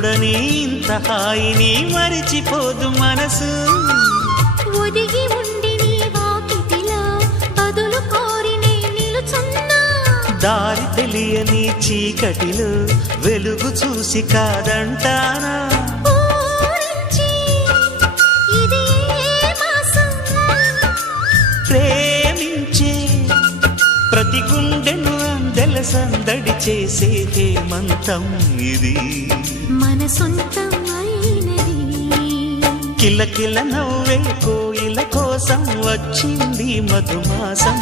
చూడని ఇంత హాయిని మరిచిపోదు మనసు. ఒదిగి ఉండి నీ వాకిటిలో బదులు కోరి నే నిలుచున్నా. దారి తెలియని చీకటిలో వెలుగు చూసి కాదంటానా. ప్రేమించే ప్రతి గుండెను అందెల సందడి చేసే హేమంతం ఇది. మన సొంతం అయినది. కిలకిల నవ్వే కోయిల కోసం వచ్చింది మధుమాసం.